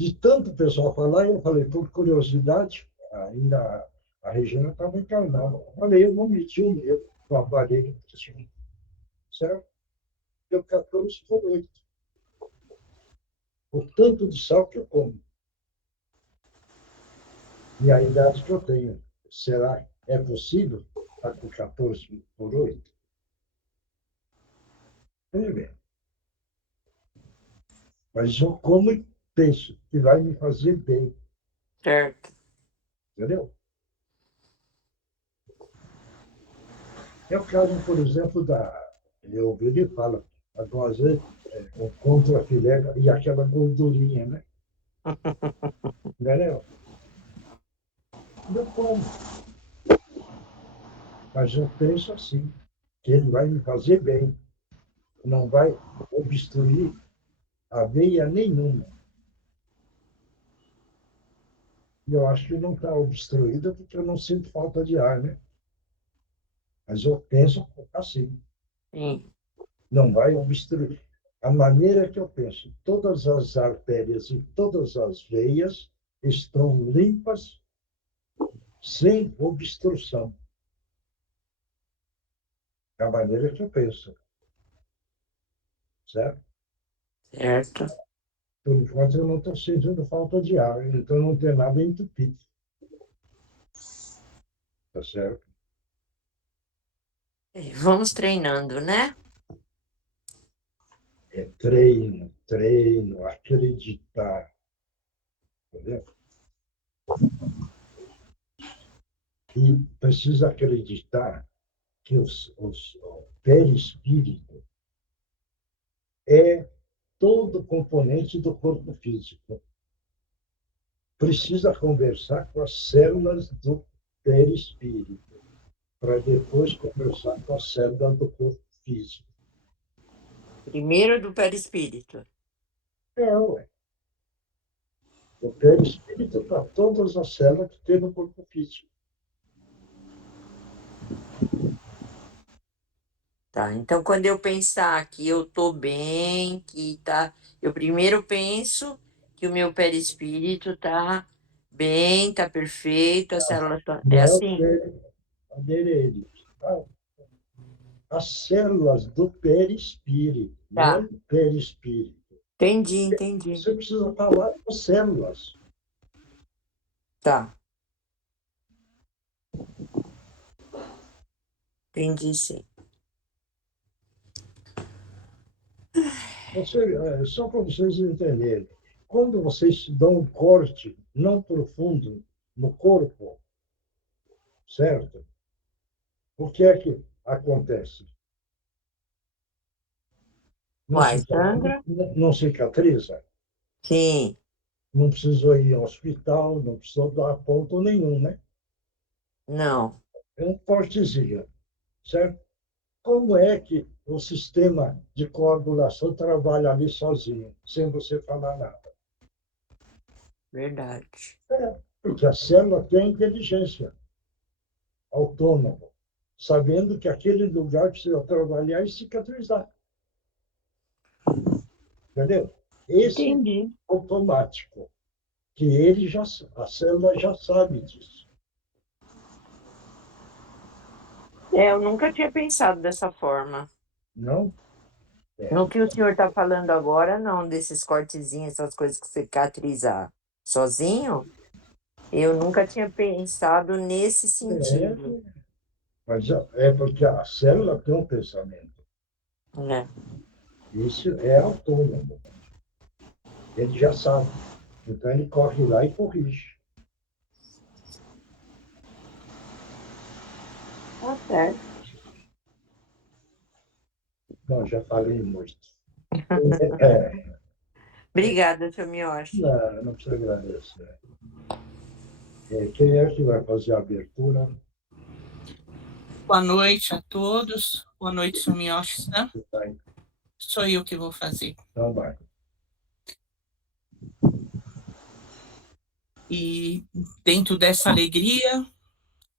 De tanto o pessoal falar, eu falei, por curiosidade, ainda a Regina estava encarnada. Eu falei, eu vou medir o meu com o aparelho, certo? Deu 14/8. O tanto de sal que eu como. E a idade que eu tenho. Será é possível estar com 14/8? Tudo bem. Mas eu como e penso que vai me fazer bem. Certo. Entendeu? É o caso, por exemplo, eu ouvi ele fala, às vezes, contra filé e aquela gordurinha, né? Entendeu? Eu como. Mas eu penso assim, que ele vai me fazer bem. Não vai obstruir a veia nenhuma. E eu acho que não está obstruída porque eu não sinto falta de ar, né? Mas eu penso assim, Sim. não vai obstruir. A maneira que eu penso, todas as artérias e todas as veias estão limpas, sem obstrução. É a maneira que eu penso, certo? Certo. Por enquanto eu não estou sentindo falta de ar, então não tem nada entupido. Tá certo? Vamos treinando, né? É treino, treino, acreditar. Entendeu? E precisa acreditar que o perispírito é todo componente do corpo físico. Precisa conversar com as células do perispírito, para depois conversar com as células do corpo físico. Primeiro do perispírito. Ué. O perispírito para todas as células que tem no corpo físico. Tá, então quando eu pensar que eu tô bem, que tá, eu primeiro penso que o meu perispírito tá bem, tá perfeito, as células estão. É Não assim? aderente. As células do perispírito, não Tá, do perispírito. entendi. Você precisa falar com células. Tá, entendi sim. Só para vocês entenderem. Quando vocês dão um corte não profundo no corpo, certo? O que é que acontece? Não, Uai, Sandra? não cicatriza? Sim, Não precisou ir ao hospital, não precisou dar ponto nenhum, né? não. É um cortezinho, certo? Como é que o sistema de coagulação trabalha ali sozinho, sem você falar nada? Verdade. Porque a célula tem inteligência autônoma, sabendo que aquele lugar precisa trabalhar e cicatrizar. Entendeu? Esse é Entendi. automático, que a célula já sabe disso. É, eu nunca tinha pensado dessa forma. Não? É. No que o senhor está falando agora, não, desses cortezinhos, essas coisas que cicatrizar sozinho, eu nunca tinha pensado nesse É, sentido, mas é porque a célula tem um pensamento. né? Isso é autônomo. Ele já sabe. Então ele corre lá e corrige. Tá certo. Não, já falei muito. É, Obrigada, seu Miyoshi. não, não precisa agradecer. Quem é que vai fazer a abertura? Boa noite a todos. Boa noite, seu Miyoshi-san. Tá, Sou eu que vou fazer. então vai. E dentro dessa alegria,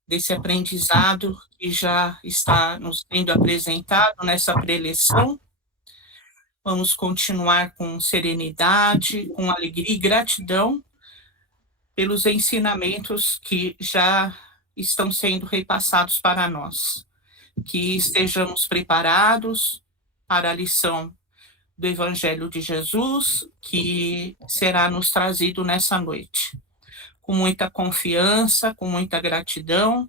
desse aprendizado que já está nos sendo apresentado nessa preleção, Vamos continuar com serenidade, com alegria e gratidão pelos ensinamentos que já estão sendo repassados para nós. Que estejamos preparados para a lição do Evangelho de Jesus, que será nos trazido nessa noite. Com muita confiança, com muita gratidão,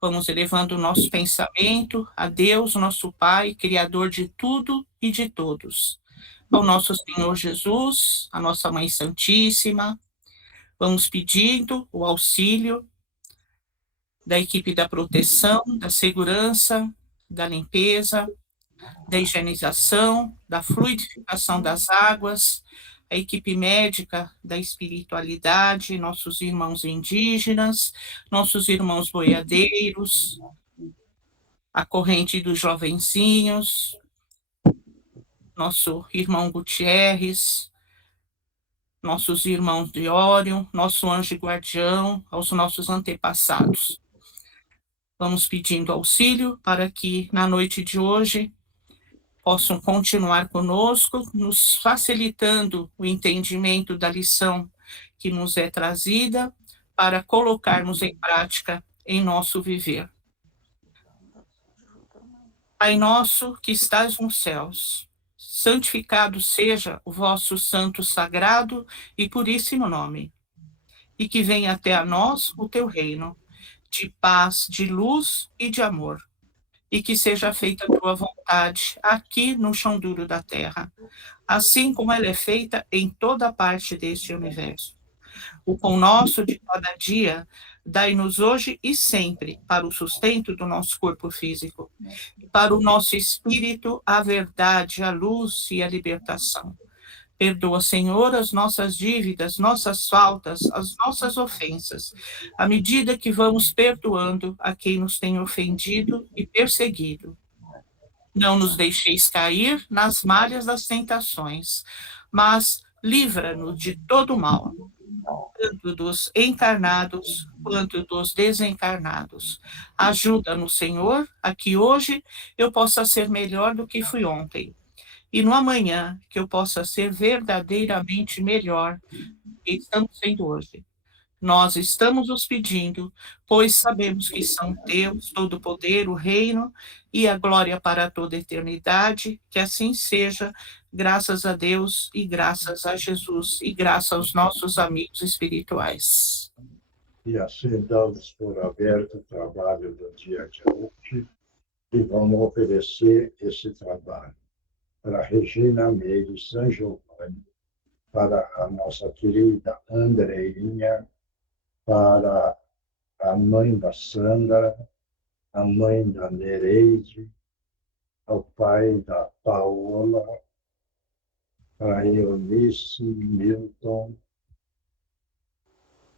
vamos elevando o nosso pensamento a Deus, nosso Pai, Criador de tudo e de todos. Ao nosso Senhor Jesus, a nossa Mãe Santíssima, vamos pedindo o auxílio da equipe da proteção, da segurança, da limpeza, da higienização, da fluidificação das águas, a equipe médica da espiritualidade, nossos irmãos indígenas, nossos irmãos boiadeiros, a corrente dos jovenzinhos, nosso irmão Gutierrez, nossos irmãos de Órion, nosso anjo guardião, aos nossos antepassados. Vamos pedindo auxílio para que, na noite de hoje, possam continuar conosco, nos facilitando o entendimento da lição que nos é trazida, para colocarmos em prática em nosso viver. Pai nosso que estás nos céus, santificado seja o vosso santo, sagrado e puríssimo nome, e que venha até a nós o teu reino, de paz, de luz e de amor, e que seja feita a tua vontade aqui no chão duro da terra, assim como ela é feita em toda parte deste universo. O pão nosso de cada dia, dai-nos hoje e sempre para o sustento do nosso corpo físico, e para o nosso espírito a verdade, a luz e a libertação. Perdoa, Senhor, as nossas dívidas, nossas faltas, as nossas ofensas, à medida que vamos perdoando a quem nos tem ofendido e perseguido. Não nos deixeis cair nas malhas das tentações, mas livra-nos de todo mal, tanto dos encarnados quanto dos desencarnados. Ajuda-nos, Senhor, a que hoje eu possa ser melhor do que fui ontem, e no amanhã que eu possa ser verdadeiramente melhor do que estamos sendo hoje. Nós estamos os pedindo, pois sabemos que são teus todo o poder, o reino e a glória para toda a eternidade, que assim seja, graças a Deus e graças a Jesus e graças aos nossos amigos espirituais. E assim damos por aberto o trabalho do dia de hoje e vamos oferecer esse trabalho para Regina Meire San Giovanni, para a nossa querida Andreinha, para a mãe da Sandra, a mãe da Nereide, ao pai da Paola, a Eunice, Milton,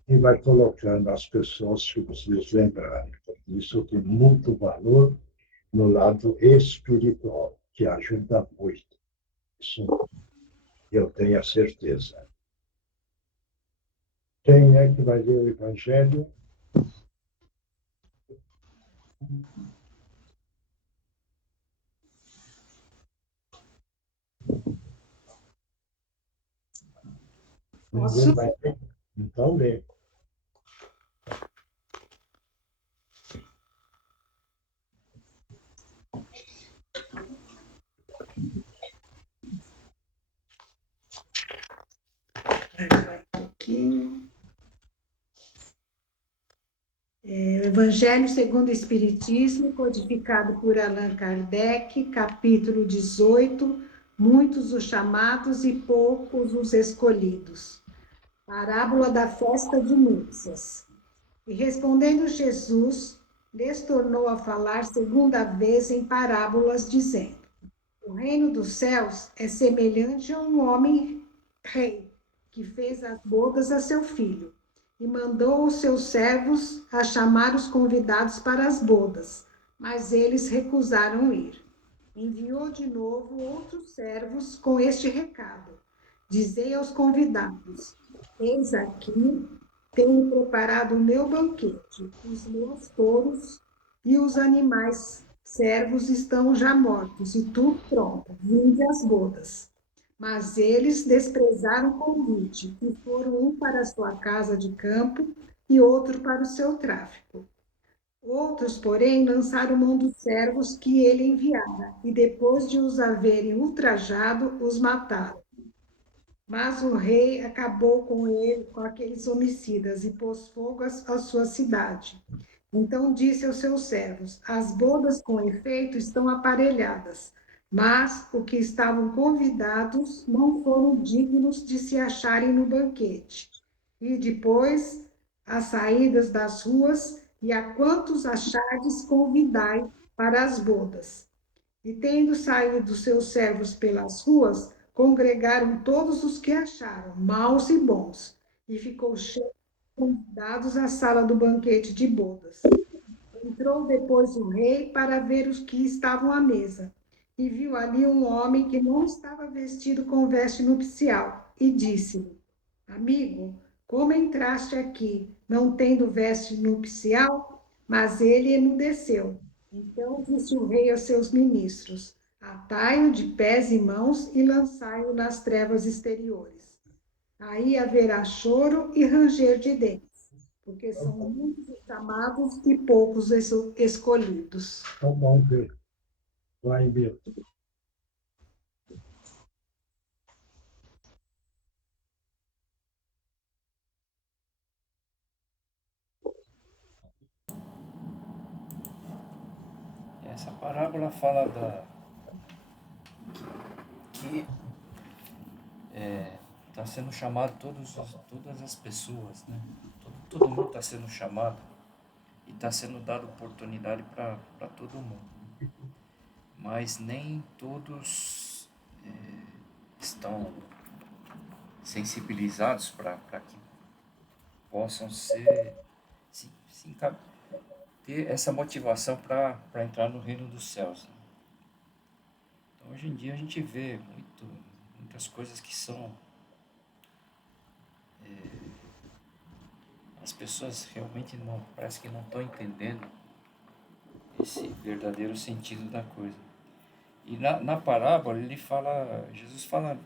e vai colocando as pessoas que vocês lembrarem. Isso tem muito valor no lado espiritual, que ajuda muito. Isso eu tenho a certeza. Quem é que vai ler o Evangelho? Ninguém vai ler? Então lê. O Evangelho segundo o Espiritismo, codificado por Allan Kardec, capítulo 18, muitos os chamados e poucos os escolhidos. Parábola da festa de núpcias. E respondendo Jesus, lhes tornou a falar segunda vez em parábolas, dizendo: o reino dos céus é semelhante a um homem rei, que fez as bodas a seu filho, e mandou os seus servos a chamar os convidados para as bodas, mas eles recusaram ir. Enviou de novo outros servos com este recado: dizei aos convidados: eis aqui, tenho preparado o meu banquete, os meus touros e os animais servos estão já mortos e tudo pronto, vinde às bodas. Mas eles desprezaram o convite e foram um para a sua casa de campo e outro para o seu tráfico. Outros, porém, lançaram mão dos servos que ele enviara, e depois de os haverem ultrajado, os mataram. Mas o rei acabou com ele, com aqueles homicidas, e pôs fogo à sua cidade. Então disse aos seus servos: as bodas com efeito estão aparelhadas, mas os que estavam convidados não foram dignos de se acharem no banquete. E depois, as saídas das ruas, e a quantos achardes, convidai para as bodas. E tendo saído seus servos pelas ruas, congregaram todos os que acharam, maus e bons, e ficou cheio de convidados à sala do banquete de bodas. Entrou depois o rei para ver os que estavam à mesa, e viu ali um homem que não estava vestido com veste nupcial, e disse-lhe: amigo, como entraste aqui, não tendo veste nupcial? Mas ele emudeceu. Então disse o rei aos seus ministros: atai-o de pés e mãos e lançai-o nas trevas exteriores. Aí haverá choro e ranger de dentes, porque são muitos os chamados e poucos escolhidos. Tá bom, Pedro. Lá em Beto. Essa parábola fala que está sendo chamado todas as pessoas, né? Todo mundo está sendo chamado e está sendo dada oportunidade para todo mundo. Mas nem todos estão sensibilizados para que possam ter essa motivação para entrar no reino dos céus. Então, hoje em dia a gente vê muitas coisas que são... as pessoas realmente parece que não estão entendendo esse verdadeiro sentido da coisa. E na parábola Jesus fala,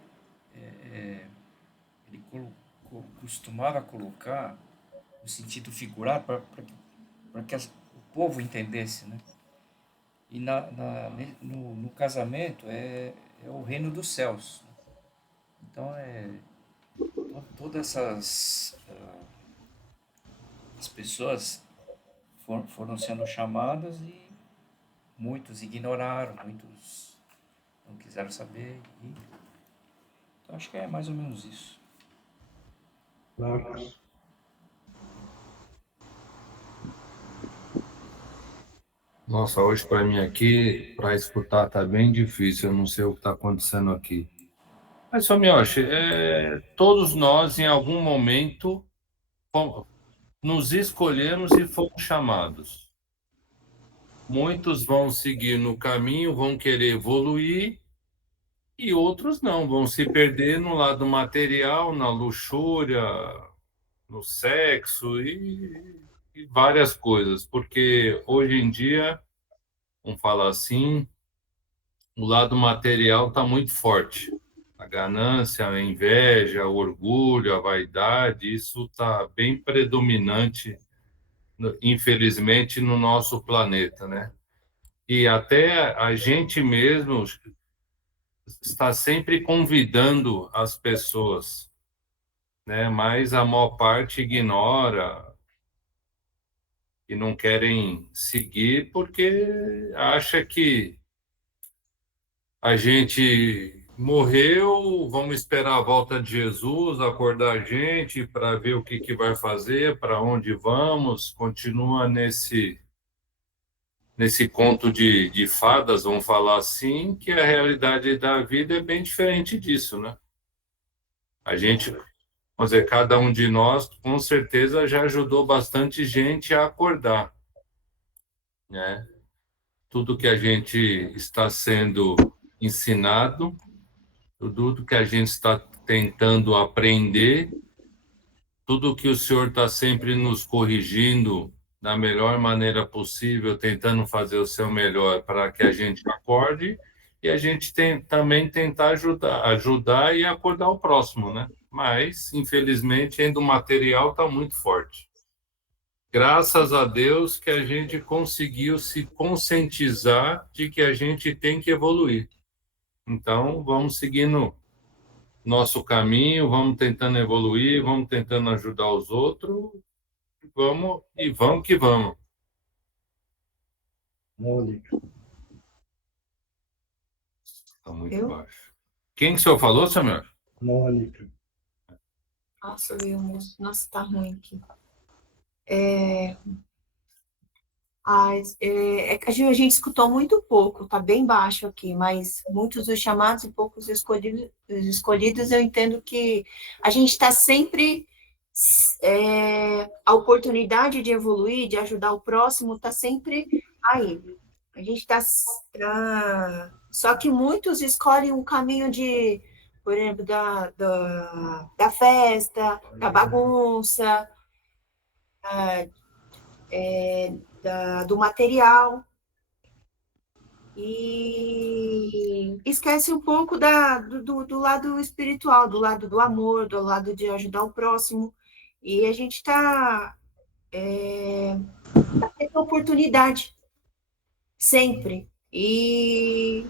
ele costumava colocar o sentido figurado para que o povo entendesse, né? E no casamento é o reino dos céus. Então todas as pessoas foram sendo chamadas e muitos ignoraram, muitos não quiseram saber. Então acho que é mais ou menos isso. Marcos. Nossa, hoje para mim aqui, para escutar tá bem difícil, eu não sei o que está acontecendo aqui. Mas, Somioshi, todos nós, em algum momento, nos escolhemos e fomos chamados. Muitos vão seguir no caminho, vão querer evoluir, e outros não, vão se perder no lado material, na luxúria, no sexo e várias coisas, porque hoje em dia, vamos falar assim, o lado material está muito forte. A ganância, a inveja, o orgulho, a vaidade, isso está bem predominante, infelizmente, no nosso planeta, né? E até a gente mesmo está sempre convidando as pessoas, né? Mas a maior parte ignora e não querem seguir porque acha que a gente morreu, vamos esperar a volta de Jesus, acordar a gente para ver o que vai fazer, para onde vamos, continua nesse conto de fadas, vamos falar assim, que a realidade da vida é bem diferente disso, né? A gente, vamos dizer, cada um de nós, com certeza, já ajudou bastante gente a acordar, né? Tudo que a gente está sendo ensinado, tudo que a gente está tentando aprender, tudo que o Senhor está sempre nos corrigindo da melhor maneira possível, tentando fazer o seu melhor para que a gente acorde e a gente também tentar ajudar e acordar o próximo, né? Mas, infelizmente, ainda o material está muito forte. Graças a Deus que a gente conseguiu se conscientizar de que a gente tem que evoluir. Então, vamos seguindo nosso caminho, vamos tentando evoluir, vamos tentando ajudar os outros, vamos que vamos. Mônica. Está muito Eu? baixo. Quem que o senhor falou, senhor? Mônica. Nossa, Wilmos. Nossa, tá ruim aqui. Que a gente escutou muito pouco, tá bem baixo aqui, mas muitos dos chamados e poucos escolhidos, eu entendo que a gente está sempre. A oportunidade de evoluir, de ajudar o próximo, está sempre aí. A gente está. Só que muitos escolhem um caminho de, por exemplo, da festa, da bagunça, do material, e esquece um pouco do lado espiritual, do lado do amor, do lado de ajudar o próximo, e a gente está tendo oportunidade, sempre, e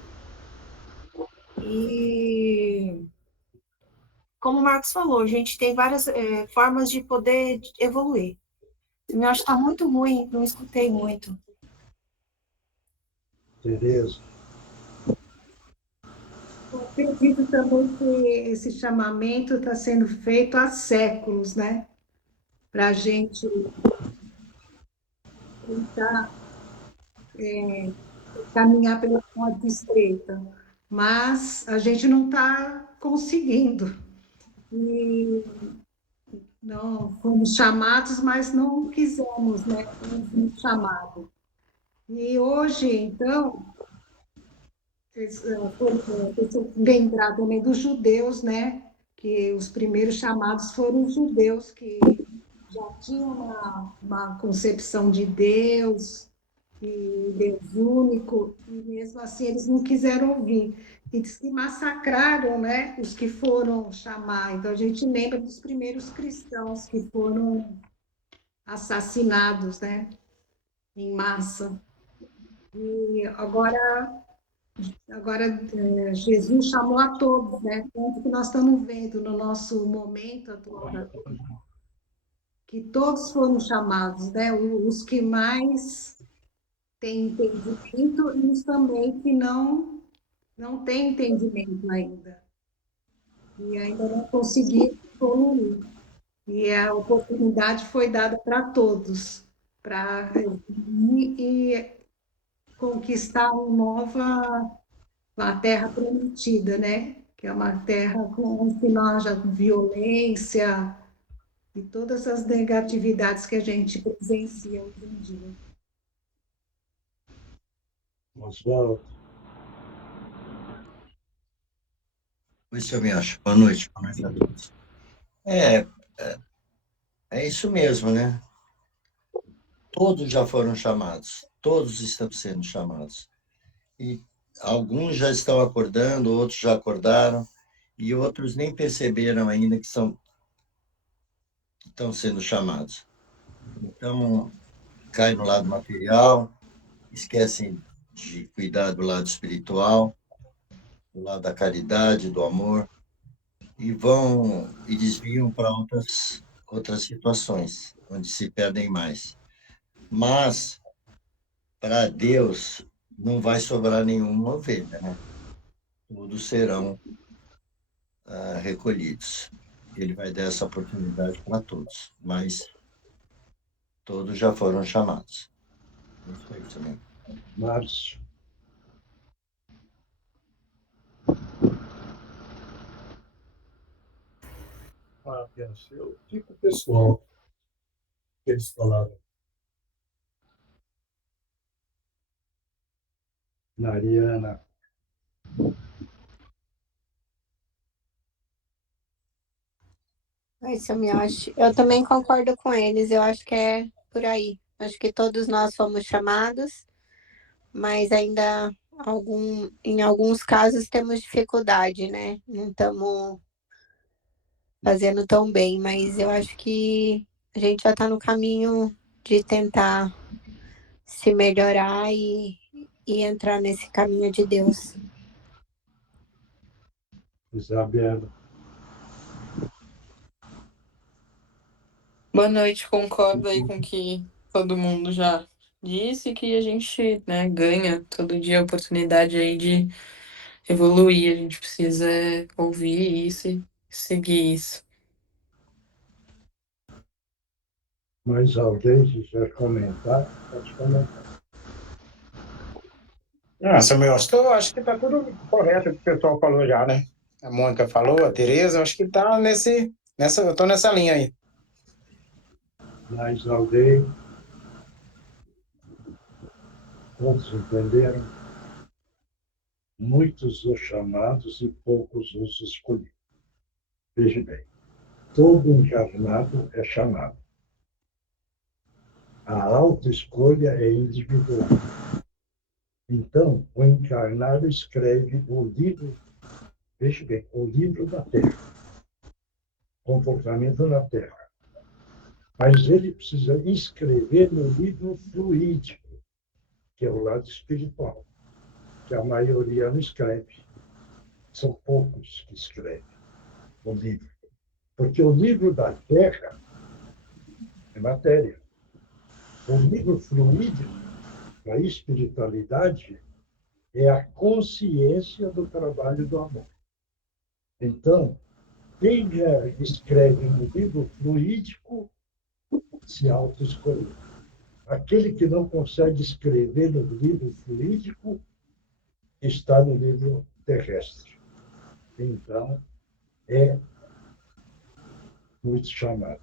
como o Marcos falou, a gente tem várias formas de poder evoluir. Eu acho que está muito ruim, não escutei muito. Tereza. Eu acredito também que esse chamamento está sendo feito há séculos, né? Para a gente tentar caminhar pela porta estreita, mas a gente não está conseguindo. E não fomos chamados, mas não quisemos, né? Fomos chamados. E hoje, então, lembrar também dos judeus, né? Que os primeiros chamados foram os judeus que já tinham uma concepção de Deus, e Deus único, e mesmo assim eles não quiseram ouvir. E diz que massacraram, né, os que foram chamar. Então a gente lembra dos primeiros cristãos que foram assassinados, né, em massa. E agora Jesus chamou a todos, né? Tanto que nós estamos vendo no nosso momento atual que todos foram chamados, né? Os que mais têm entendimento e os também que não têm entendimento ainda. E ainda não conseguiram evoluir. E a oportunidade foi dada para todos, para e conquistar uma terra prometida, né? Que é uma terra com que não haja violência e todas as negatividades que a gente presencia hoje em dia. Oswaldo. Oi, seu Miacho. Boa noite. Boa noite a todos. É isso mesmo, né? Todos já foram chamados. Todos estão sendo chamados. E alguns já estão acordando, outros já acordaram, e outros nem perceberam ainda que estão sendo chamados. Então, cai no lado material, esquecem de cuidar do lado espiritual, do lado da caridade, do amor, e vão e desviam para outras situações, onde se perdem mais. Mas, para Deus, não vai sobrar nenhuma ovelha, né? Todos serão recolhidos. Ele vai dar essa oportunidade para todos, mas todos já foram chamados. Isso aí também. Márcio. Eu fico pessoal que eles falaram. Mariana. Oi, seu Miyoshi. Eu também concordo com eles, eu acho que é por aí. Acho que todos nós fomos chamados, mas ainda em alguns casos temos dificuldade, né? Não estamos fazendo tão bem, mas eu acho que a gente já está no caminho de tentar se melhorar e entrar nesse caminho de Deus. Isabela. Boa noite, concordo aí com o que todo mundo já disse, que a gente, né, ganha todo dia a oportunidade aí de evoluir, a gente precisa ouvir isso e seguir isso. Mais alguém quiser comentar? Pode comentar. Samuel, acho que está tudo correto o que o pessoal falou já, né? A Mônica falou, a Tereza, acho que está eu estou nessa linha aí. Mais alguém? Todos entenderam? Muitos os chamados e poucos os escolhidos. Veja bem, todo encarnado é chamado. A autoescolha é individual. Então, o encarnado escreve o livro, veja bem, o livro da Terra, comportamento na Terra. Mas ele precisa escrever no livro fluídico, que é o lado espiritual, que a maioria não escreve. São poucos que escrevem o livro. Porque o livro da Terra é matéria. O livro fluídico, a espiritualidade, é a consciência do trabalho do amor. Então, quem escreve no livro fluídico se autoescolhe. Aquele que não consegue escrever no livro fluídico está no livro terrestre. Então, é muito chamado.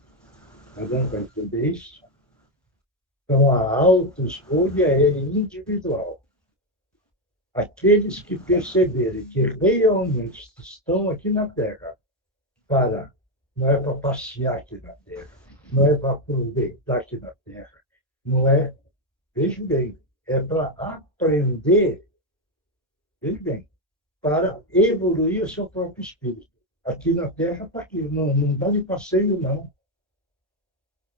Está dando para entender isso? Então, a autoescolha é individual. Aqueles que perceberem que realmente estão aqui na Terra não é para passear aqui na Terra, não é para aproveitar aqui na Terra, não é, veja bem, é para aprender, veja bem, para evoluir o seu próprio espírito. Aqui na Terra está aqui, não dá de passeio, não.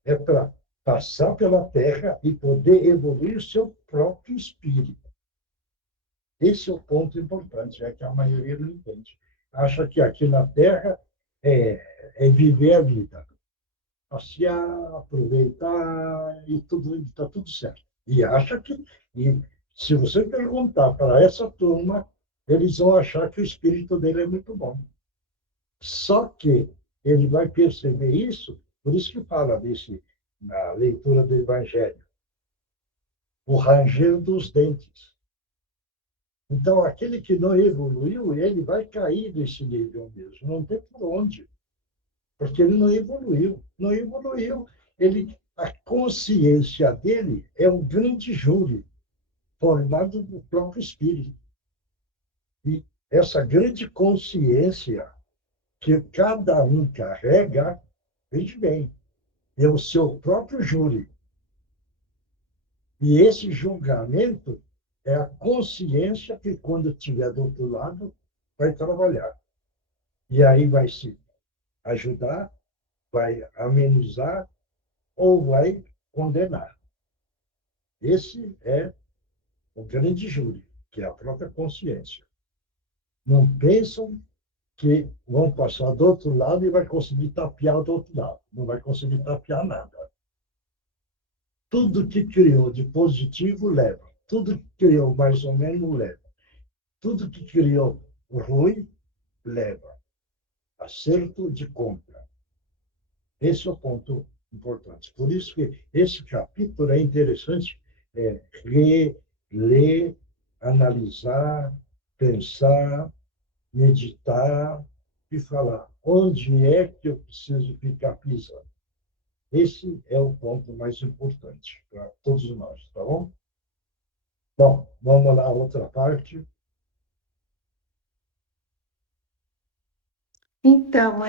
É para passar pela Terra e poder evoluir o seu próprio espírito. Esse é o ponto importante, é que a maioria não entende. Acha que aqui na Terra é viver a vida. Passear, aproveitar e está tudo certo. E acha que, se você perguntar para essa turma, eles vão achar que o espírito dele é muito bom. Só que ele vai perceber isso, por isso que fala disso na leitura do Evangelho. O ranger dos dentes. Então, aquele que não evoluiu, ele vai cair nesse nível mesmo. Não tem por onde. Porque ele não evoluiu. Não evoluiu. A consciência dele é um grande júri, formado do próprio espírito. E essa grande consciência que cada um carrega, veja bem, é o seu próprio júri. E esse julgamento é a consciência que, quando estiver do outro lado, vai trabalhar. E aí vai se ajudar, vai amenizar ou vai condenar. Esse é o grande júri, que é a própria consciência. Não pensam que vão passar do outro lado e vai conseguir tapear do outro lado. Não vai conseguir tapear nada. Tudo que criou de positivo leva. Tudo que criou mais ou menos leva. Tudo que criou ruim leva. Acerto de conta. Esse é o ponto importante. Por isso que esse capítulo é interessante ler, analisar, pensar, meditar e falar onde é que eu preciso ficar pisando. Esse é o ponto mais importante para todos nós, tá bom? Bom, vamos lá, outra parte. Então,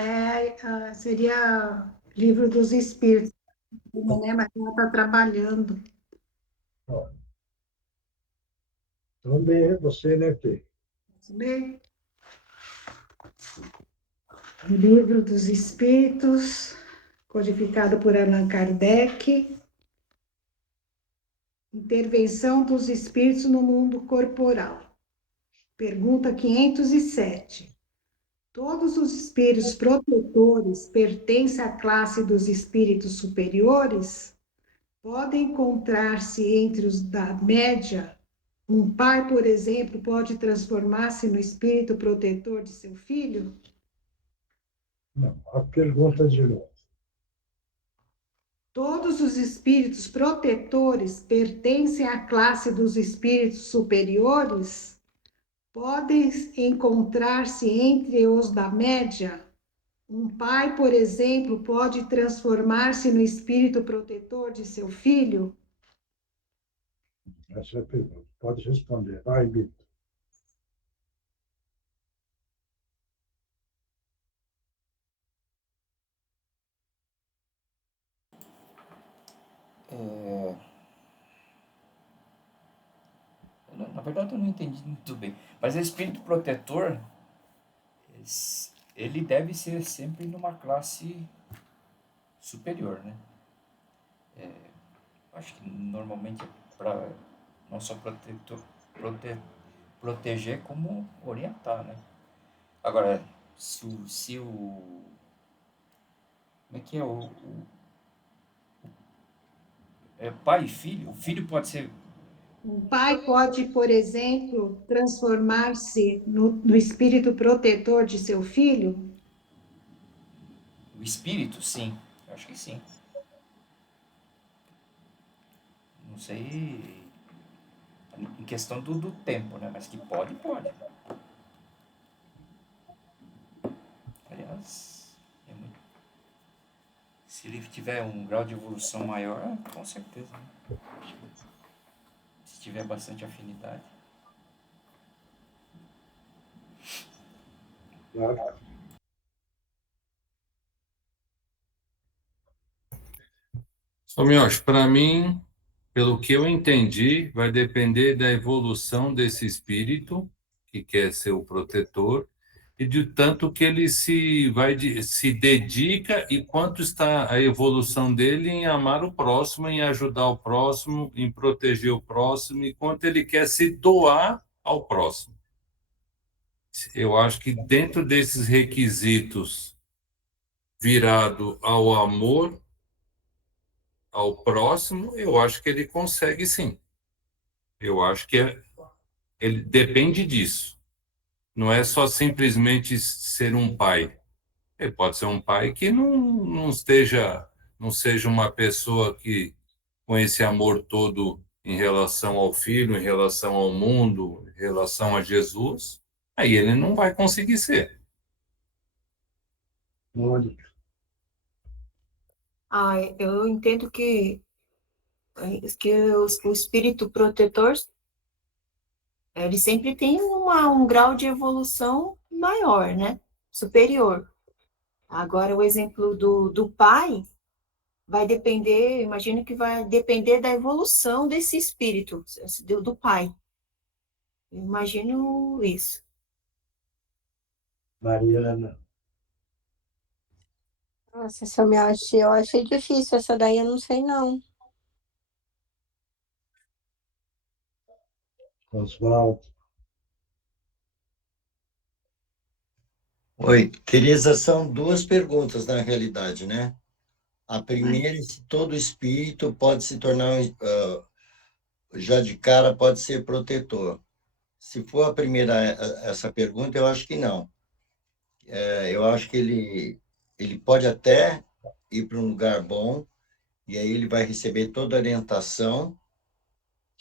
seria Livro dos Espíritos. né? Mas ela está trabalhando. Ó, então, lê você, né, Fê? Lê. O Livro dos Espíritos, codificado por Allan Kardec. Intervenção dos espíritos no mundo corporal. Pergunta 507. Todos os espíritos protetores pertencem à classe dos espíritos superiores? Podem encontrar-se entre os da média? Um pai, por exemplo, pode transformar-se no espírito protetor de seu filho? Não, a pergunta de novo. Todos os espíritos protetores pertencem à classe dos espíritos superiores? Podem encontrar-se entre os da média? Um pai, por exemplo, pode transformar-se no espírito protetor de seu filho? Essa é a pergunta. Pode responder. Vai, Vitor. Na verdade, eu não entendi muito bem. Mas o espírito protetor, ele deve ser sempre numa classe superior, né? Acho que normalmente é para não só proteger, como orientar, né? Agora, se o como é que é pai e filho? O filho pode ser Um pai pode, por exemplo, transformar-se no espírito protetor de seu filho? o espírito, sim. Eu acho que sim. Não sei em questão do tempo, né? Mas que pode, pode. Aliás, se ele tiver um grau de evolução maior, com certeza, né? Se tiver bastante afinidade. Claro. Ô, Miocha, para mim, pelo que eu entendi, vai depender da evolução desse espírito, que quer ser o protetor, e de tanto que ele se dedica e quanto está a evolução dele em amar o próximo, em ajudar o próximo, em proteger o próximo, e quanto ele quer se doar ao próximo. Eu acho que dentro desses requisitos, virado ao amor ao próximo, eu acho que ele consegue sim. Eu acho que ele depende disso. Não é só simplesmente ser um pai. Ele pode ser um pai que não seja uma pessoa que com esse amor todo em relação ao filho, em relação ao mundo, em relação a Jesus, aí ele não vai conseguir ser. Mônica. Eu entendo que o espírito protetor, ele sempre tem um grau de evolução maior, né? Superior. Agora, o exemplo do pai vai depender, imagino que vai depender da evolução desse espírito, do pai. Eu imagino isso. Mariana. Nossa, se eu achei difícil. Essa daí eu não sei, não. Oswaldo. Oi, Teresa, são duas perguntas na realidade, né? A primeira é se todo espírito pode se tornar, já de cara, pode ser protetor. Se for a primeira, essa pergunta, eu acho que não. Eu acho que ele pode até ir para um lugar bom, e aí ele vai receber toda a orientação,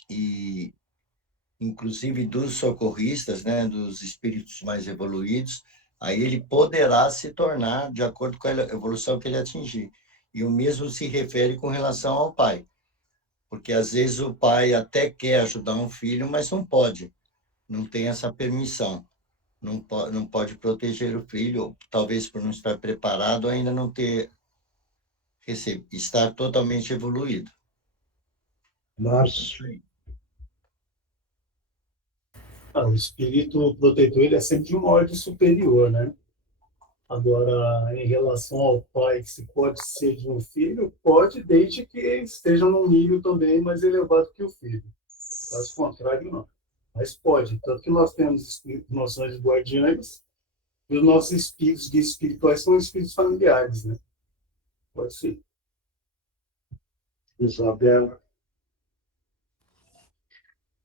e inclusive dos socorristas, né, dos espíritos mais evoluídos, aí ele poderá se tornar de acordo com a evolução que ele atingir. E o mesmo se refere com relação ao pai, porque às vezes o pai até quer ajudar um filho, mas não pode, não tem essa permissão, não pode proteger o filho, talvez por não estar preparado, ainda não ter estar totalmente evoluído. Mas O espírito protetor ele é sempre de uma ordem superior, né? Agora, em relação ao pai, que se pode ser de um filho, pode, desde que esteja num nível também mais elevado que o filho. Caso contrário, não. Mas pode. Tanto que nós temos espíritos, nós anjos guardiães, e os nossos espíritos guias espirituais são espíritos familiares, né? Pode ser. Isabela,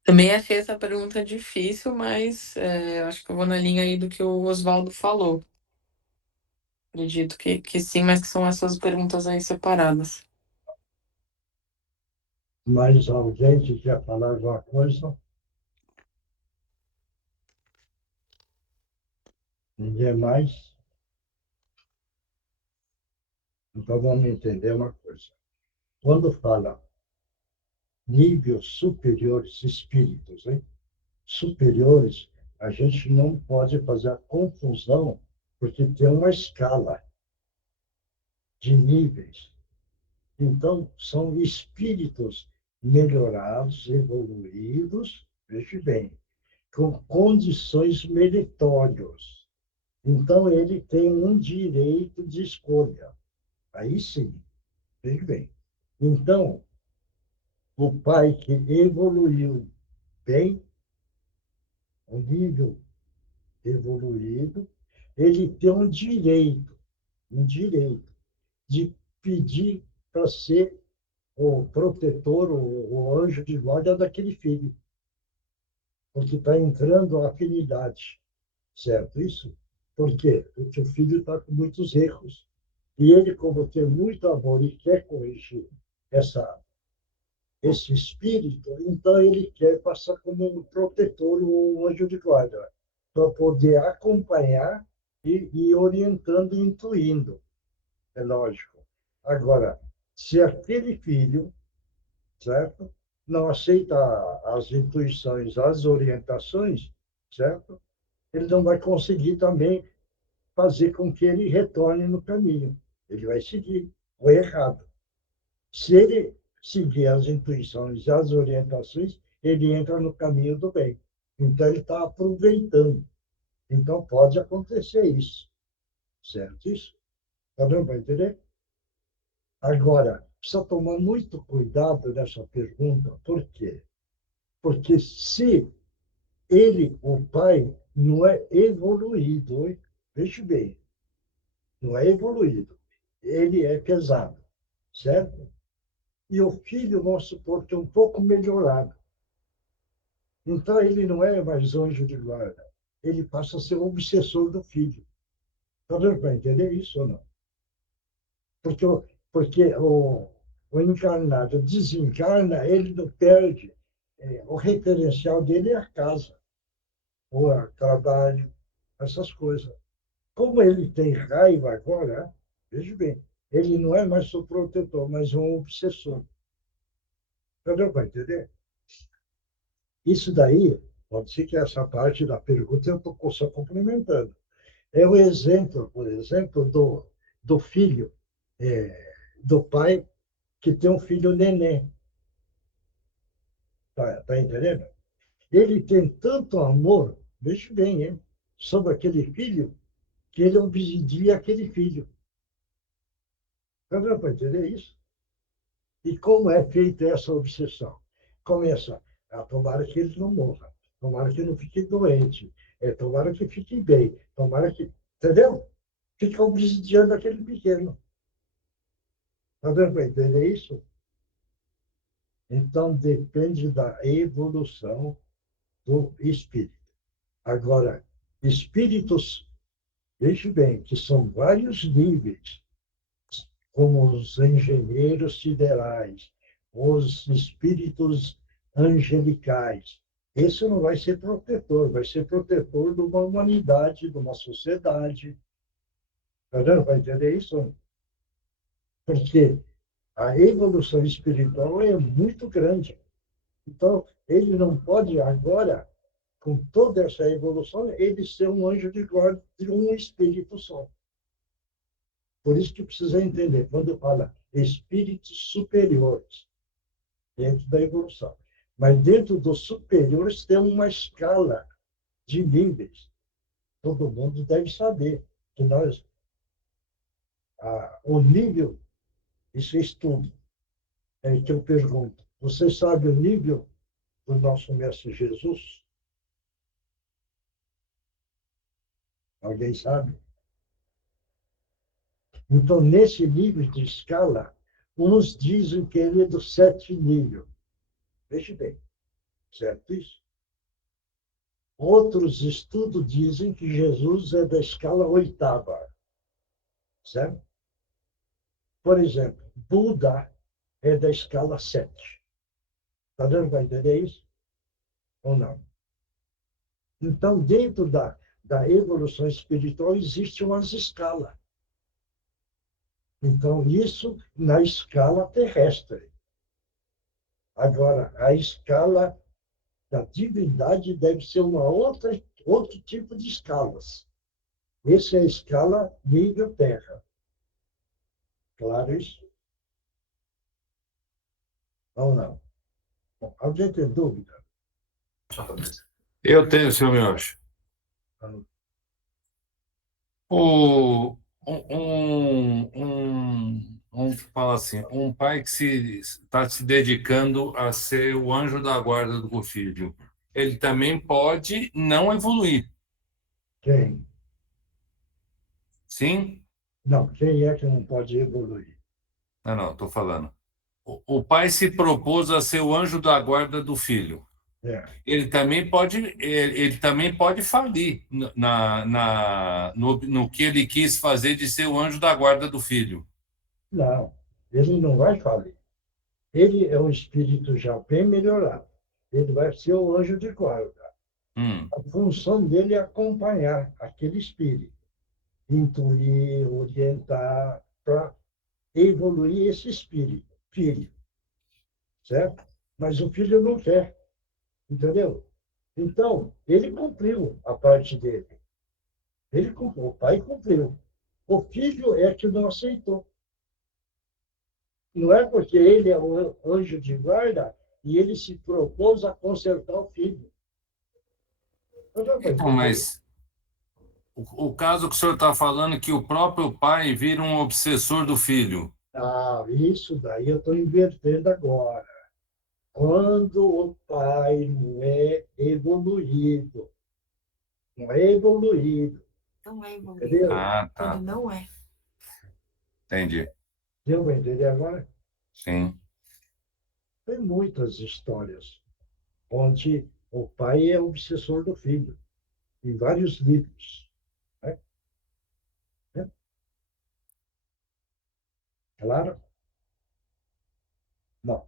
Também achei essa pergunta difícil, mas eu acho que eu vou na linha aí do que o Oswaldo falou. Acredito que sim, mas que são essas perguntas aí separadas. mais alguém que quer falar alguma coisa? Ninguém mais? Então vamos entender uma coisa. Quando fala níveis superiores, espíritos, hein? Superiores, a gente não pode fazer a confusão, porque tem uma escala de níveis. Então, são espíritos melhorados, evoluídos, veja bem, com condições meritórias. Então, ele tem um direito de escolha. Aí sim, veja bem. Então, o pai que evoluiu bem, o nível evoluído, ele tem um direito de pedir para ser o protetor, o anjo de guarda daquele filho, porque está entrando a afinidade, certo? Isso? Por quê? Porque o filho está com muitos erros. E ele, como tem muito amor e quer corrigir esse espírito, então ele quer passar como um protetor, um anjo de guarda, para poder acompanhar e ir orientando e intuindo. É lógico. Agora, se aquele filho, certo, não aceita as intuições, as orientações, certo, ele não vai conseguir também fazer com que ele retorne no caminho. Ele vai seguir o errado. Se ele seguir as intuições e as orientações, ele entra no caminho do bem. Então, ele está aproveitando. Então, pode acontecer isso. Certo? Isso? Está dando para entender? Agora, precisa tomar muito cuidado nessa pergunta. Por quê? Porque se ele, o pai, não é evoluído, hein? Veja bem, não é evoluído. Ele é pesado, certo? E o filho, vamos supor, que é um pouco melhorado. Então, ele não é mais anjo de guarda. Ele passa a ser o obsessor do filho. Está dando para entender isso ou não? Porque o encarnado desencarna, ele não perde. O referencial dele é a casa, o trabalho, essas coisas. Como ele tem raiva agora, veja bem, ele não é mais o protetor, mas um obsessor. Entendeu para entender? Isso daí, pode ser que essa parte da pergunta eu estou só complementando. É o exemplo, por exemplo, do filho, do pai que tem um filho neném. Tá entendendo? Ele tem tanto amor, veja bem, hein, sobre aquele filho, que ele obsidia aquele filho. Está dando para entender isso? E como é feita essa obsessão? Começa a tomara que ele não morra, tomara que não fique doente, tomara que fique bem, tomara que. Entendeu? Fica obsidiando aquele pequeno. Está dando para entender isso? Então, depende da evolução do espírito. Agora, espíritos, veja bem, que são vários níveis, como os engenheiros siderais, os espíritos angelicais. Esse não vai ser protetor, vai ser protetor de uma humanidade, de uma sociedade. Está dando para entender isso? Porque a evolução espiritual é muito grande. Então, ele não pode agora, com toda essa evolução, ele ser um anjo de guarda de um espírito só. Por isso que precisa entender, quando fala espíritos superiores dentro da evolução. Mas dentro dos superiores tem uma escala de níveis. Todo mundo deve saber que o nível, isso é estudo. É que eu pergunto, você sabe o nível do nosso Mestre Jesus? Alguém sabe? Então, nesse nível de escala, uns dizem que ele é do 7º nível. Veja bem, certo isso? Outros estudos dizem que Jesus é da escala 8ª, certo? Por exemplo, Buda é da escala 7. Está dando para entender isso? Ou não? Então, dentro da evolução espiritual, existem umas escalas. Então, isso na escala terrestre. Agora, a escala da divindade deve ser outro tipo de escalas. Essa é a escala nível terra. Claro isso? Ou não? Bom, alguém tem dúvida? Eu tenho, senhor Miocho. Fala assim, um pai que está se dedicando a ser o anjo da guarda do filho, ele também pode não evoluir. Quem? Sim? Não, quem é que não pode evoluir? Não, estou falando. O pai se propôs a ser o anjo da guarda do filho. É. Ele também pode falir no que ele quis fazer de ser o anjo da guarda do filho. Não, ele não vai falir. Ele é um espírito já bem melhorado. Ele vai ser o anjo de guarda. A função dele é acompanhar aquele espírito, intuir, orientar, para evoluir esse espírito, filho. Certo? Mas o filho não quer. Entendeu? Então, ele cumpriu a parte dele. Ele cumpriu, o pai cumpriu. O filho é que não aceitou. Não é porque ele é o anjo de guarda e ele se propôs a consertar o filho. Então, mas o caso que o senhor está falando é que o próprio pai vira um obsessor do filho. Ah, isso daí eu estou invertendo agora. Quando o pai não é evoluído. Não é evoluído. Não é evoluído. Entendeu? Ah, tá. Ele não é. Entendi. Deu para entender agora? Sim. Tem muitas histórias onde o pai é obsessor do filho, em vários livros. Né? Claro? Não.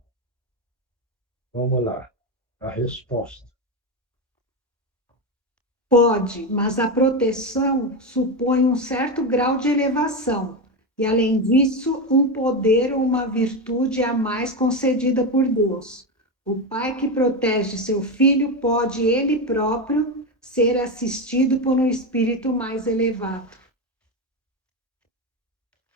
Vamos lá. A resposta. Pode, mas a proteção supõe um certo grau de elevação, e além disso, um poder ou uma virtude a mais concedida por Deus. O pai que protege seu filho pode ele próprio ser assistido por um espírito mais elevado.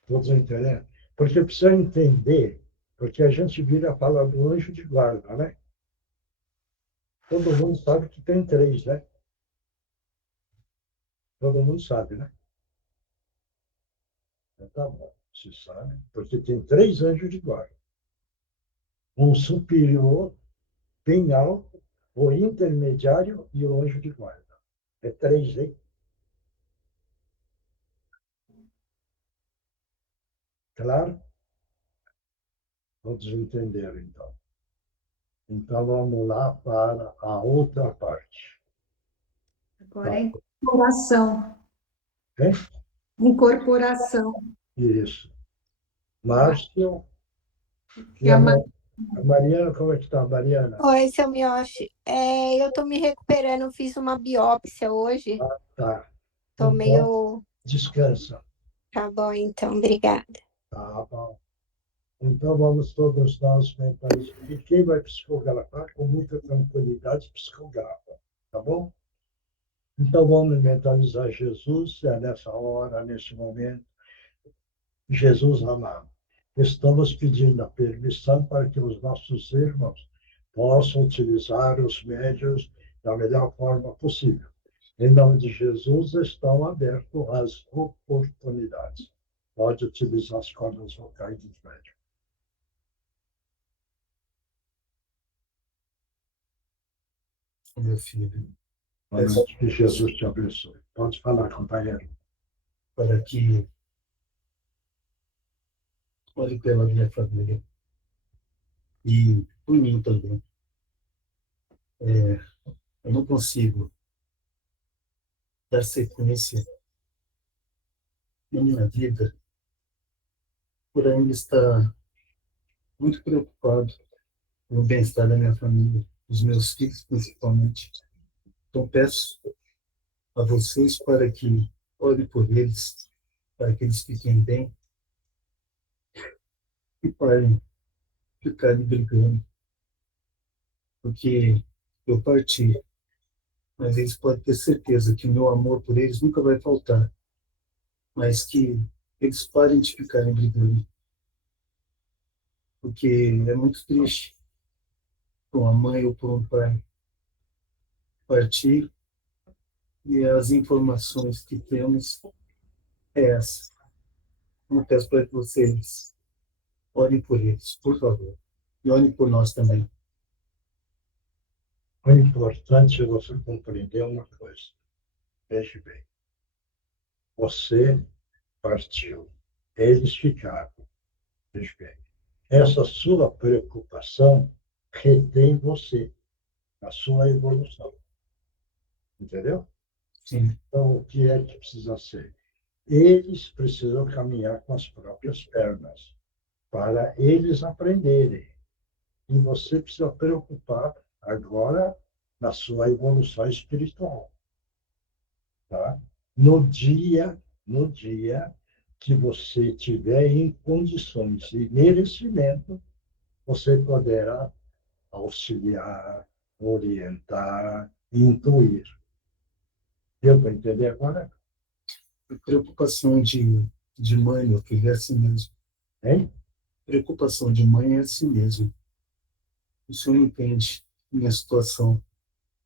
Todos entendendo? Porque precisa entender, porque a gente vira a palavra do anjo de guarda, né? Todo mundo sabe que tem 3, né? Todo mundo sabe, né? Então, tá bom, se sabe, porque tem 3 anjos de guarda. Um superior, bem alto, o intermediário e o anjo de guarda. É 3, hein? Claro? Todos entenderam, então. Então, vamos lá para a outra parte. Agora é incorporação. Hein? Incorporação. Isso. Márcio E a a Mariana, como é que está, Mariana? Oi, seu Miyoshi. Eu estou me recuperando, fiz uma biópsia hoje. Tá. Tô Então, meio. descansa. Tá bom, então, obrigada. Tá bom. Então, vamos todos nós mentalizar. E quem vai psicografar, com muita tranquilidade, psicografa. Tá bom? Então, vamos mentalizar Jesus, nessa hora, nesse momento. Jesus amado. estamos pedindo a permissão para que os nossos irmãos possam utilizar os médios da melhor forma possível. Em nome de Jesus, estão abertas as oportunidades. Pode utilizar as cordas vocais dos médios. Meu filho, Peço que Jesus te abençoe. Pode falar, companheiro. para que ore pela minha família e por mim também. Eu não consigo dar sequência na minha vida por ainda estar muito preocupado com o bem-estar da minha família, dos meus filhos principalmente. Então peço a vocês para que ore por eles, para que eles fiquem bem e parem de ficarem brigando, porque eu parti, mas eles podem ter certeza que o meu amor por eles nunca vai faltar, mas que eles parem de ficarem brigando, porque é muito triste por uma mãe ou por um pai partir e as informações que temos é essa. Eu peço para que vocês orem por eles, por favor, e orem por nós também. O importante é você compreender uma coisa. Veja bem. Você partiu. Eles ficaram. Veja bem. Essa sua preocupação retém você, a sua evolução. Entendeu? Sim. Então, o que é que precisa ser? Eles precisam caminhar com as próprias pernas, para eles aprenderem. E você precisa preocupar agora na sua evolução espiritual. Tá? No dia que você tiver em condições e merecimento, você poderá auxiliar, orientar, intuir. Deu para entender agora? Preocupação de mãe, meu filho, é assim mesmo. Hein? Preocupação de mãe é assim mesmo. O senhor não entende minha situação.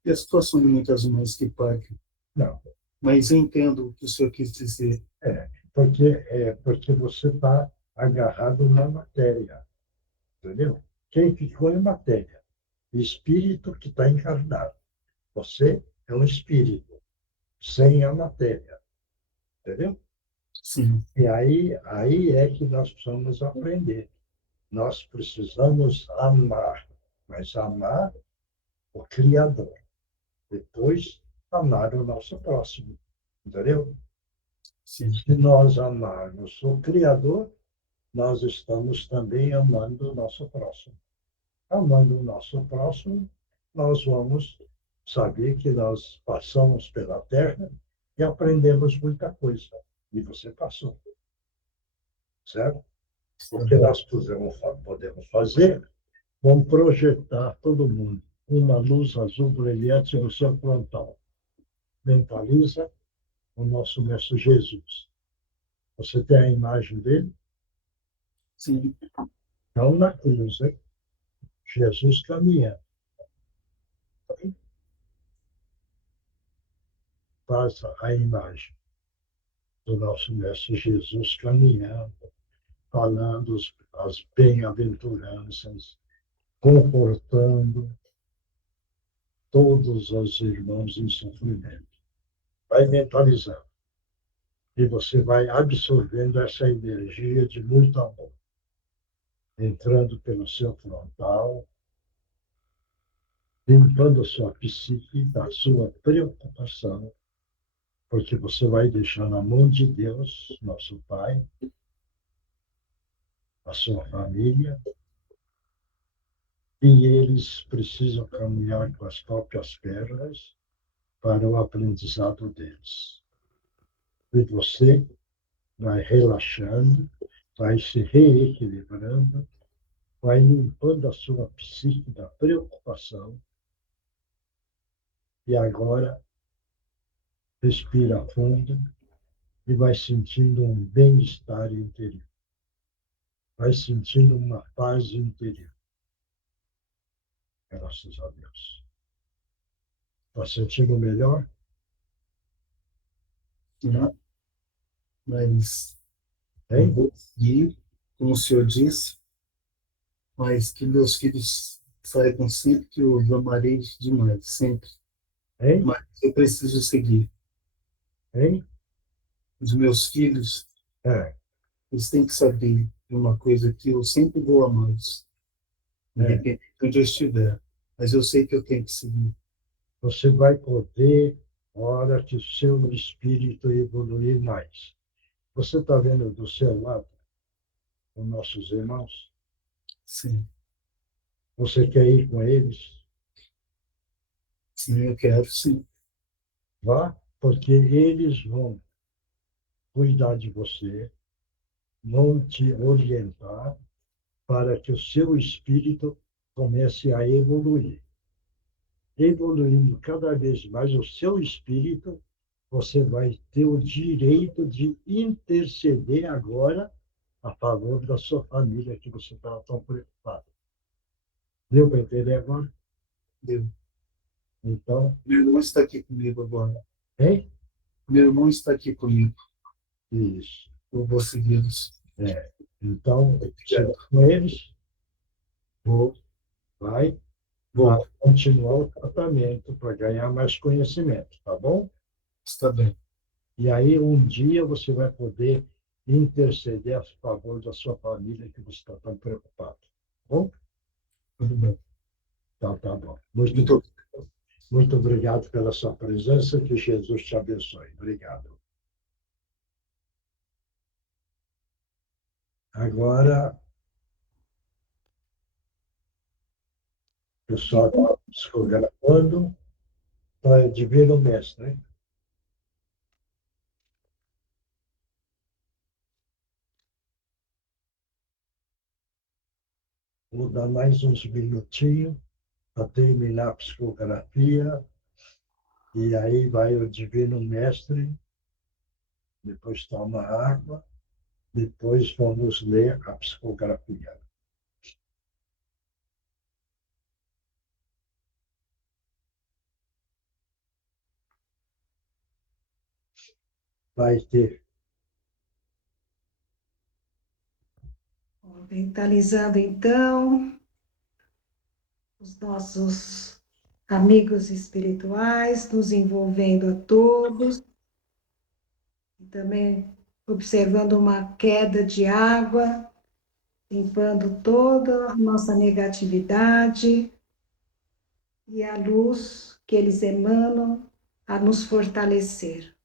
E a situação de muitas mães que partem. Não. Mas eu entendo o que o senhor quis dizer. Porque você está agarrado na matéria. Entendeu? Quem ficou é matéria. Espírito que está encarnado. Você é um espírito, sem a matéria. Entendeu? Sim. E aí é que nós precisamos aprender. Nós precisamos amar, mas amar o Criador. Depois, amar o nosso próximo. Entendeu? Sim. Se nós amarmos o Criador, nós estamos também amando o nosso próximo. Amando o nosso próximo, nós vamos saber que nós passamos pela Terra e aprendemos muita coisa. E você passou. Certo? O que nós podemos fazer? Vamos projetar todo mundo uma luz azul brilhante no seu frontal. Mentaliza o nosso Mestre Jesus. Você tem a imagem dele? Sim. Não na cruz, hein? Jesus caminhando. Faça a imagem do nosso Mestre Jesus caminhando, falando as bem-aventuranças, confortando todos os irmãos em sofrimento. Vai mentalizando. E você vai absorvendo essa energia de muito amor, entrando pelo seu frontal, limpando a sua psique da sua preocupação, porque você vai deixar na mão de Deus, nosso Pai, a sua família, e eles precisam caminhar com as próprias pernas para o aprendizado deles. E você vai relaxando, vai se reequilibrando, vai limpando a sua psique da preocupação. E agora, respira fundo e vai sentindo um bem-estar interior. vai sentindo uma paz interior. Graças a Deus. Está sentindo melhor? Sim. Mas eu Hein? vou seguir, como o senhor disse, mas que meus filhos saibam sempre que eu os amarei demais, sempre. Hein? Mas eu preciso seguir. Hein? Os meus filhos, É. eles têm que saber de uma coisa que eu sempre vou amá-los, independente de onde eu estiver. Mas eu sei que eu tenho que seguir. Você vai poder, na hora que o seu espírito evoluir mais. Você está vendo do seu lado os nossos irmãos? Sim, Você quer ir com eles? sim, eu quero, sim. Vá, porque eles vão cuidar de você, vão te orientar para que o seu espírito comece a evoluir. Evoluindo cada vez mais o seu espírito, você vai ter o direito de interceder agora a favor da sua família, que você estava tão preocupado. Deu para entender agora? Deu. Então, Meu irmão está aqui comigo agora. hein? Meu irmão está aqui comigo. Isso. Eu vou segui-los. Então, você vai com eles, Vou. vai Vou. continuar o tratamento para ganhar mais conhecimento, tá bom? Está bem. E aí, um dia, você vai poder interceder a favor da sua família que você está tão preocupado. Tá bom? Tudo bem. Então, tá bom. Muito obrigado pela sua presença. Que Jesus te abençoe. Obrigado. Agora, o pessoal está psicografando para Divino Mestre, né? Vou dar mais uns minutinhos para terminar a psicografia. E aí vai o Divino Mestre, depois toma água, depois vamos ler a psicografia. Vai ter. Mentalizando, então, os nossos amigos espirituais, nos envolvendo a todos, e também observando uma queda de água, limpando toda a nossa negatividade e a luz que eles emanam a nos fortalecer.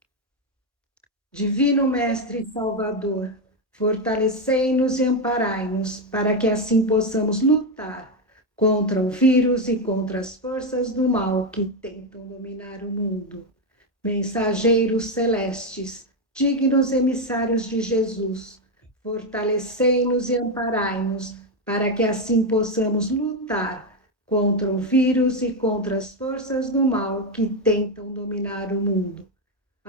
Divino Mestre Salvador, fortalecei-nos e amparai-nos, para que assim possamos lutar contra o vírus e contra as forças do mal que tentam dominar o mundo. Mensageiros celestes, dignos emissários de Jesus, fortalecei-nos e amparai-nos, para que assim possamos lutar contra o vírus e contra as forças do mal que tentam dominar o mundo.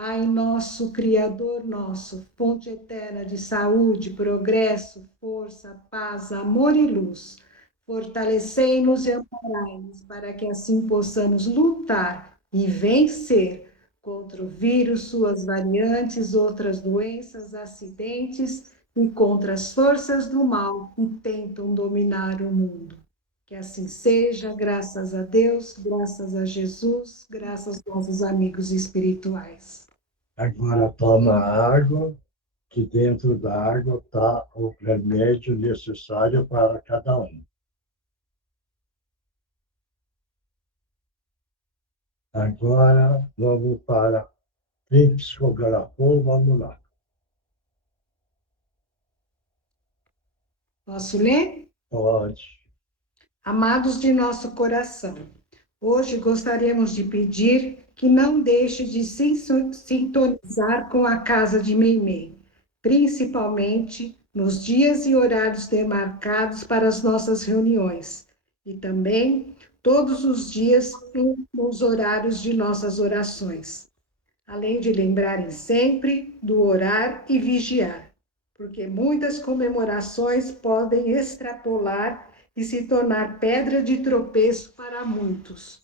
Ai, nosso Criador nosso, fonte eterna de saúde, progresso, força, paz, amor e luz, fortalecei-nos e amparai-nos, para que assim possamos lutar e vencer contra o vírus, suas variantes, outras doenças, acidentes e contra as forças do mal que tentam dominar o mundo. Que assim seja, graças a Deus, graças a Jesus, graças aos nossos amigos espirituais. Agora toma água, que dentro da água está o remédio necessário para cada um. Agora vamos para quem psicografou, vamos lá. Posso ler? Pode. Amados de nosso coração, hoje gostaríamos de pedir que não deixe de se sintonizar com a Casa de Meimei, principalmente nos dias e horários demarcados para as nossas reuniões, e também todos os dias nos horários de nossas orações, além de lembrarem sempre do orar e vigiar. porque muitas comemorações podem extrapolar e se tornar pedra de tropeço para muitos.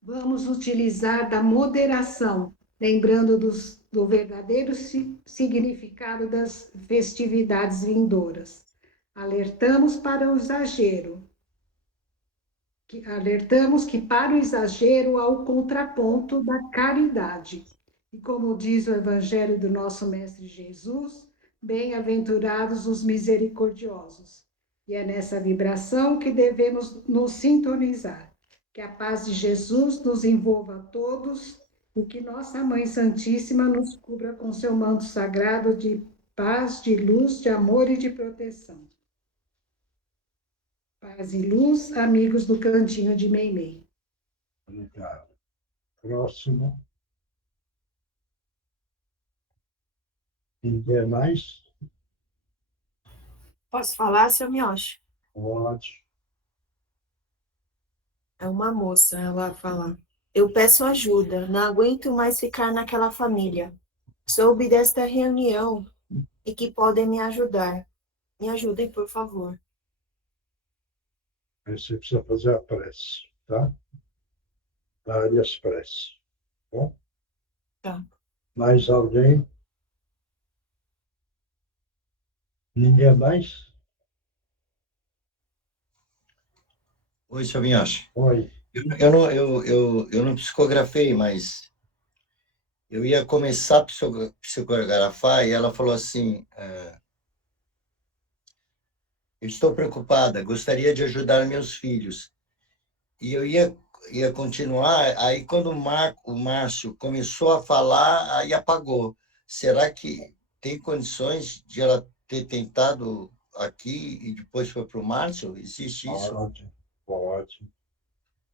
Vamos utilizar da moderação, lembrando do verdadeiro significado das festividades vindouras. Alertamos para o exagero. Alertamos que para o exagero há o contraponto da caridade. E como diz o Evangelho do nosso Mestre Jesus, bem-aventurados os misericordiosos. E é nessa vibração que devemos nos sintonizar. Que a paz de Jesus nos envolva a todos e que nossa Mãe Santíssima nos cubra com seu manto sagrado de paz, de luz, de amor e de proteção. Paz e luz, amigos do Cantinho de Meimei. Obrigado. Próximo. Ninguém mais? Posso falar, seu Miocha? Pode. É uma moça, ela fala. Eu peço ajuda, não aguento mais ficar naquela família. Soube desta reunião e que podem me ajudar. Me ajudem, por favor. Aí você precisa fazer a prece, tá? Várias preces. Bom? Tá. Mais alguém? Ninguém mais? Oi, seu Minhocha. Oi. Eu não psicografei, mas eu ia começar a psicografar e ela falou assim, eu estou preocupada, gostaria de ajudar meus filhos. E eu ia continuar, aí quando o Márcio começou a falar, aí apagou. Será que tem condições de ela ter tentado aqui e depois foi para o Márcio? Existe isso? Pode.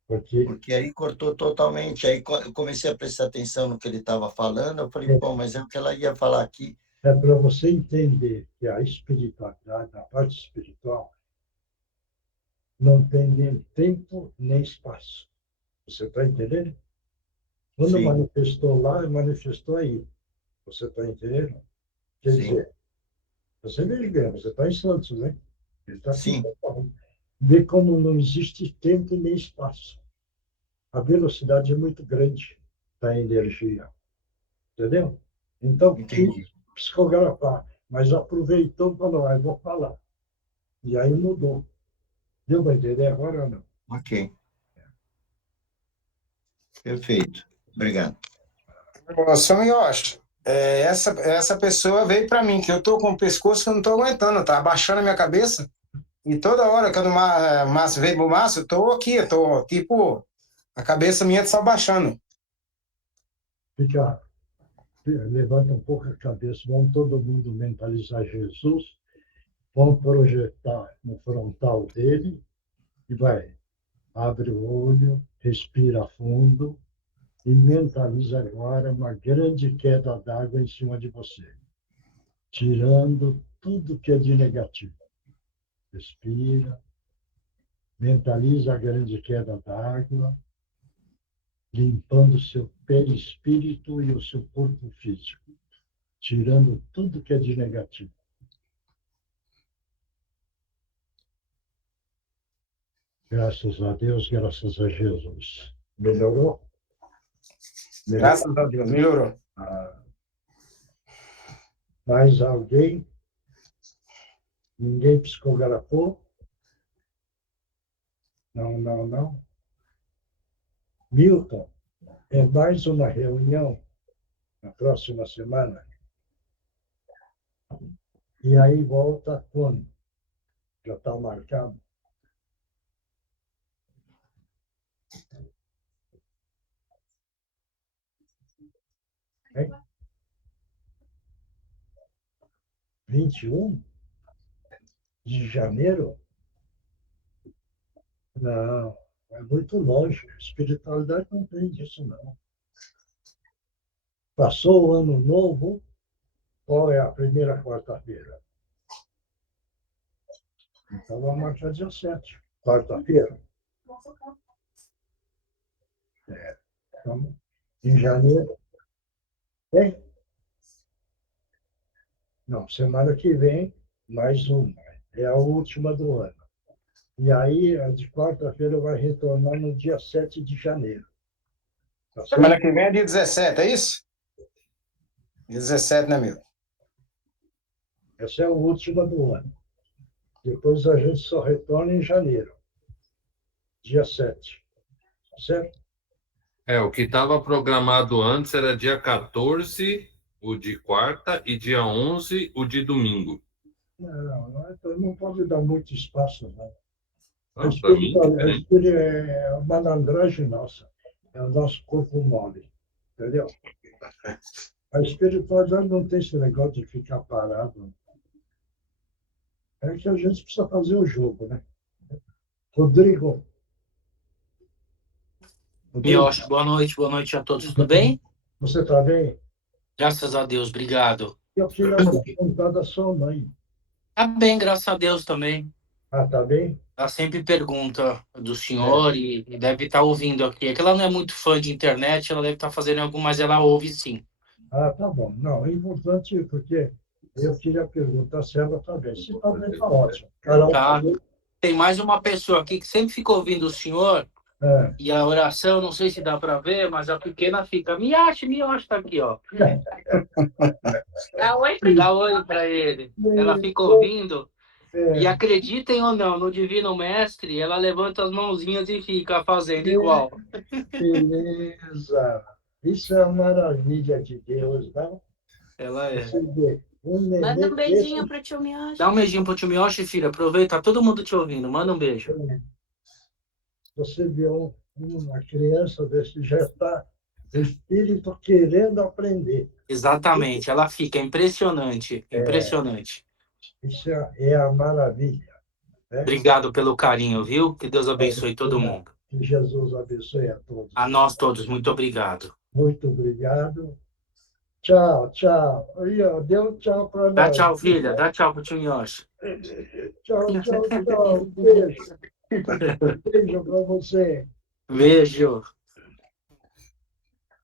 Porque aí cortou totalmente. Aí eu comecei a prestar atenção no que ele estava falando, eu falei, bom, mas é o que ela ia falar aqui. É para você entender que a espiritualidade, a parte espiritual, não tem nem tempo nem espaço. Você está entendendo? Quando Sim. manifestou lá, manifestou aí. Você está entendendo? Quer Sim. dizer, você veja bem, você está em Santos, né? Ele está aqui. Sim. Vê como não existe tempo nem espaço. A velocidade é muito grande da energia. Entendeu? Então, Entendi. psicografar, mas aproveitou e falou, eu vou falar. E aí mudou. Deu para entender agora ou não? Ok. Perfeito. Obrigado. Seu Yoshi, essa pessoa veio para mim, que eu tô com o pescoço que eu não tô aguentando, tá abaixando a minha cabeça. E toda hora que o Márcio veio pro Márcio, eu tô aqui, eu tô tipo, a cabeça minha está abaixando. Levanta um pouco a cabeça, vamos todo mundo mentalizar Jesus, vamos projetar no frontal dele e vai. Abre o olho, respira fundo e mentaliza agora uma grande queda d'água em cima de você, tirando tudo que é de negativo. Respira, mentaliza a grande queda d'água, limpando o seu perispírito e o seu corpo físico, tirando tudo que é de negativo. Graças a Deus, graças a Jesus. Melhorou? Graças a Deus, melhorou. Mais alguém? Ninguém psicografou? Não. Milton, é mais uma reunião na próxima semana. E aí volta quando? Já está marcado? Hein? 21 de janeiro? Não, é muito longe. Espiritualidade não tem disso, não. Passou o ano novo, qual é a primeira quarta-feira? Então vamos marcar dia 7, quarta-feira. Então, em janeiro. Hein? Não, semana que vem, mais uma. É a última do ano. E aí, a de quarta-feira vai retornar no dia 7 de janeiro. Tá certo? Semana que vem é dia 17, é isso? Dia 17, né, meu? Essa é a última do ano. Depois a gente só retorna em janeiro, dia 7. Tá certo? O que estava programado antes era dia 14, o de quarta, e dia 11, o de domingo. Não pode dar muito espaço, não. Para mim, É uma malandragem nossa. É o nosso corpo mole. Entendeu? A espiritualidade não tem esse negócio de ficar parado. É que a gente precisa fazer o jogo, né? Rodrigo. Mioshi, boa noite a todos, tudo bem? Você está bem? Graças a Deus, obrigado. Eu queria perguntar da sua mãe. Tá bem, graças a Deus também. Ah, tá bem? Ela sempre pergunta do senhor e deve estar ouvindo aqui. É que ela não é muito fã de internet, ela deve estar fazendo algo, mas ela ouve sim. Ah, tá bom. Não, é importante porque eu queria perguntar se ela está bem. Se está bem, está ótimo. Tá. Tem mais uma pessoa aqui que sempre fica ouvindo o senhor. E a oração, não sei se dá para ver, mas a pequena fica, Mioshi tá aqui, ó. Dá oi para ele. Ela fica ouvindo. E acreditem ou não, no Divino Mestre, ela levanta as mãozinhas e fica fazendo igual. Beleza. Isso é a maravilha de Deus, não? Ela é. Você vê, Manda um beijinho para o tio Mioshi. Dá um beijinho pro tio Mioshi, filha. Aproveita, tá todo mundo te ouvindo. Manda um beijo. Você vê uma criança desse já está o espírito querendo aprender. Exatamente, ela fica impressionante, impressionante. Isso é a maravilha. Né? Obrigado pelo carinho, viu? Que Deus abençoe todo mundo. Que Jesus abençoe a todos. A nós todos, muito obrigado. Muito obrigado. Tchau, tchau. Aí, ó, deu tchau para nós. Dá tchau, filha. Dá tchau pro tio Mioshi. Tchau. Beijo. Beijo para você. Beijo.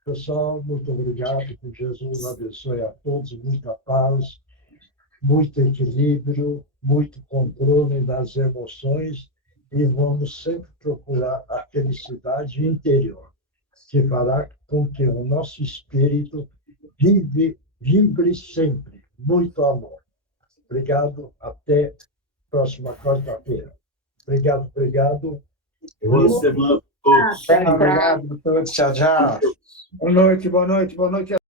Pessoal, muito obrigado. Que Jesus abençoe a todos. Muita paz, muito equilíbrio, muito controle das emoções e vamos sempre procurar a felicidade interior, que fará com que o nosso espírito vibre sempre. Muito amor. Obrigado. Até próxima quarta-feira. Obrigado. Boa semana a todos. Obrigado a todos. Tchau. Boa noite.